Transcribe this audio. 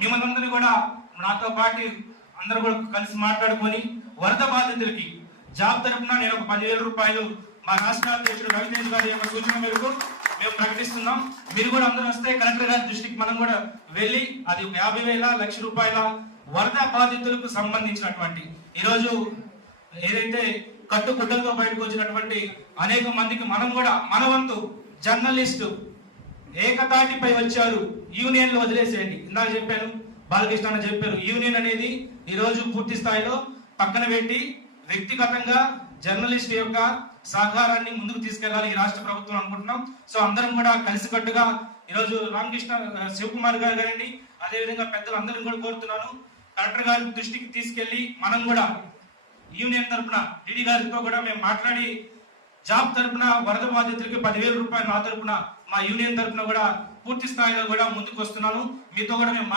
మిమ్మల్ని అందరినీ కూడా నాతో పాటు అందరూ కూడా కలిసి మాట్లాడుకొని వరద బాధితులకి జాబ్ తరఫున నేను ఒక 10,000 రూపాయలు మా రాష్ట్ర అధ్యక్షుడు రవితేజ్ గారి యొక్క సూచన మేరకు మేము ప్రకటిస్తున్నాం. మీరు కూడా అందరూ వస్తే కలెక్టర్ గారి దృష్టికి మనం కూడా వెళ్ళి అది 50,000 1,00,000 రూపాయల వరద బాధితులకు సంబంధించినటువంటి ఈరోజు ఏదైతే కట్టుగుడ్డలతో బయటకు వచ్చినటువంటి అనేక మందికి మనం కూడా మన వంతు జర్నలిస్టు ఏకతాటిపై వచ్చారు. యూనియన్లు వదిలేసేయండి. ఇందాక చెప్పాను, బాలకృష్ణ అని చెప్పారు. యూనియన్ అనేది ఈరోజు పూర్తి స్థాయిలో పక్కన పెట్టి వ్యక్తిగతంగా జర్నలిస్ట్ యొక్క సహకారాన్ని ముందుకు తీసుకెళ్లాలి ఈ రాష్ట్ర ప్రభుత్వం అనుకుంటున్నాం. సో అందరం కూడా కలిసికట్టుగా ఈరోజు రామకృష్ణ శివకుమార్ గారు గారండి, అదేవిధంగా పెద్దలు అందరం కూడా కోరుతున్నాను, కలెక్టర్ గారి దృష్టికి తీసుకెళ్లి మనం కూడా యూనియన్ తరఫున డిడి గారితో కూడా మేము మాట్లాడి జాబ్ తరఫున వరద బాధితులకి 10,000 రూపాయలు నా తరఫున మా యూనియన్ తరఫున కూడా పూర్తి స్థాయిలో కూడా ముందుకు వస్తున్నాను. మీతో కూడా మేము